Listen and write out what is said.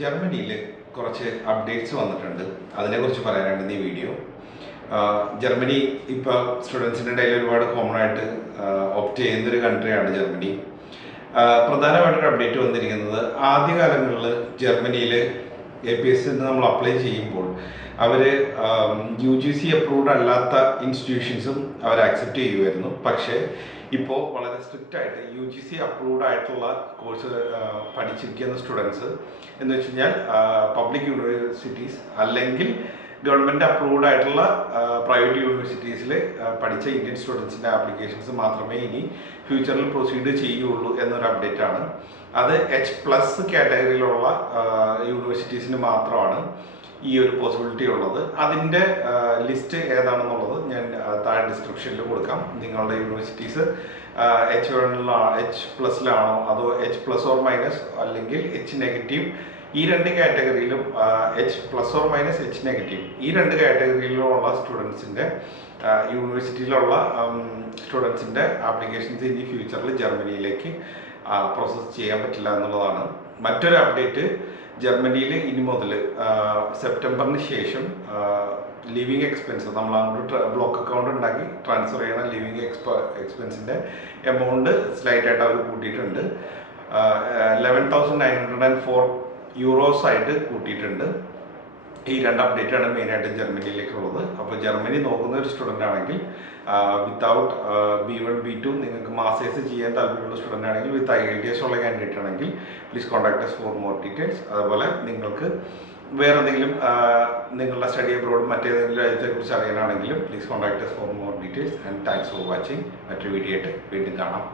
ജർമ്മനിയിൽ കുറച്ച് അപ്ഡേറ്റ്സ് വന്നിട്ടുണ്ട്. അതിനെക്കുറിച്ച് പറയാനാണ് ഈ വീഡിയോ. ജർമ്മനി ഇപ്പോൾ സ്റ്റുഡൻസിന്റെ ഇടയിൽ ഒരുപാട് കോമൺ ആയിട്ട് ഓപ്റ്റ് ചെയ്യുന്നൊരു കൺട്രിയാണ് ജർമ്മനി. പ്രധാനമായിട്ടൊരു അപ്ഡേറ്റ് വന്നിരിക്കുന്നത് ആദ്യകാലങ്ങളിൽ ജർമ്മനിയിൽ എ പി എസ് നമ്മൾ അപ്ലൈ ചെയ്യുമ്പോൾ അവർ യു ജി സി അപ്രൂവ്ഡ് അല്ലാത്ത ഇൻസ്റ്റിറ്റ്യൂഷൻസും അവർ ആക്സെപ്റ്റ് ചെയ്യുമായിരുന്നു. പക്ഷേ ഇപ്പോൾ വളരെ സ്ട്രിക്റ്റ് ആയിട്ട് യു ജി സി അപ്രൂവ്ഡ് ആയിട്ടുള്ള കോഴ്സ് പഠിച്ചിരിക്കുന്ന സ്റ്റുഡൻസ് എന്ന് വെച്ച് കഴിഞ്ഞാൽ പബ്ലിക് യൂണിവേഴ്സിറ്റീസ് അല്ലെങ്കിൽ ഗവൺമെന്റ് അപ്രൂവ്ഡ് ആയിട്ടുള്ള പ്രൈവറ്റ് യൂണിവേഴ്സിറ്റീസിൽ പഠിച്ച ഇന്ത്യൻ സ്റ്റുഡൻസിന്റെ ആപ്ലിക്കേഷൻസ് മാത്രമേ ഇനി ഫ്യൂച്ചറിൽ പ്രൊസീഡ് ചെയ്യുള്ളൂ എന്നൊരു അപ്ഡേറ്റ് ആണ്. അത് എച്ച് പ്ലസ് കാറ്റഗറിയിലുള്ള യൂണിവേഴ്സിറ്റീസിന് മാത്രമാണ്. ഈ ഒരു പോസിബിലിറ്റി ഉള്ളത്. അതിന്റെ ലിസ്റ്റ് ഏതാണെന്നുള്ളത് ഞാൻ താഴെ ഡിസ്ക്രിപ്ഷനിൽ കൊടുക്കാം. നിങ്ങളുടെ യൂണിവേഴ്സിറ്റീസ് എച്ച് വണ്ണിലാ എച്ച് പ്ലസ്സിലാണോ അതോ എച്ച് പ്ലസ് ഓർ മൈനസ് അല്ലെങ്കിൽ എച്ച് നെഗറ്റീവ് ഈ രണ്ട് കാറ്റഗറിയിലും H plus or minus H negative ഈ രണ്ട് കാറ്റഗറിയിലുമുള്ള സ്റ്റുഡൻസിന്റെ യൂണിവേഴ്സിറ്റിയിലുള്ള സ്റ്റുഡൻസിന്റെ ആപ്ലിക്കേഷൻസ് ഇനി ഫ്യൂച്ചറിൽ ജർമ്മനിയിലേക്ക് പ്രോസസ്സ് ചെയ്യാൻ പറ്റില്ല എന്നുള്ളതാണ്. മറ്റൊരു അപ്ഡേറ്റ് ജർമ്മനിയിൽ ഇനി മുതൽ സെപ്റ്റംബറിന് ശേഷം ലിവിങ് എക്സ്പെൻസ് നമ്മൾ അങ്ങോട്ട് ബ്ലോക്ക് അക്കൗണ്ട് ഉണ്ടാക്കി ട്രാൻസ്ഫർ ചെയ്യണ ലിവിങ് എക്സ്പ എക്സ്പെൻസിന്റെ എമൗണ്ട് സ്ലൈറ്റായിട്ട് അവർ കൂട്ടിയിട്ടുണ്ട്. Eleven thousand nine hundred and four euros ആയിട്ട് കൂട്ടിയിട്ടുണ്ട്. ഈ രണ്ട് അപ്ഡേറ്റ് ആണ് മെയിനായിട്ട് ജർമ്മനിയിലേക്കുള്ളത്. അപ്പോൾ ജർമ്മനി നോക്കുന്ന ഒരു സ്റ്റുഡന്റ് ആണെങ്കിൽ without B one B two നിങ്ങൾക്ക് മാസ്റ്റേഴ്സ് ചെയ്യാൻ താല്പര്യമുള്ള സ്റ്റുഡന്റ് ആണെങ്കിൽ with I L T S ഉള്ള കാൻഡിഡേറ്റ് ആണെങ്കിൽ please contact for more details അതുപോലെ നിങ്ങൾക്ക് വേറെ എന്തെങ്കിലും നിങ്ങളുടെ സ്റ്റഡി അബ്രോഡ് മറ്റേതെങ്കിലും രാജ്യത്തെക്കുറിച്ച് അറിയാനാണെങ്കിലും please contact for more details and thanks for watching മറ്റൊരു വീഡിയോ ആയിട്ട് വീണ്ടും കാണാം.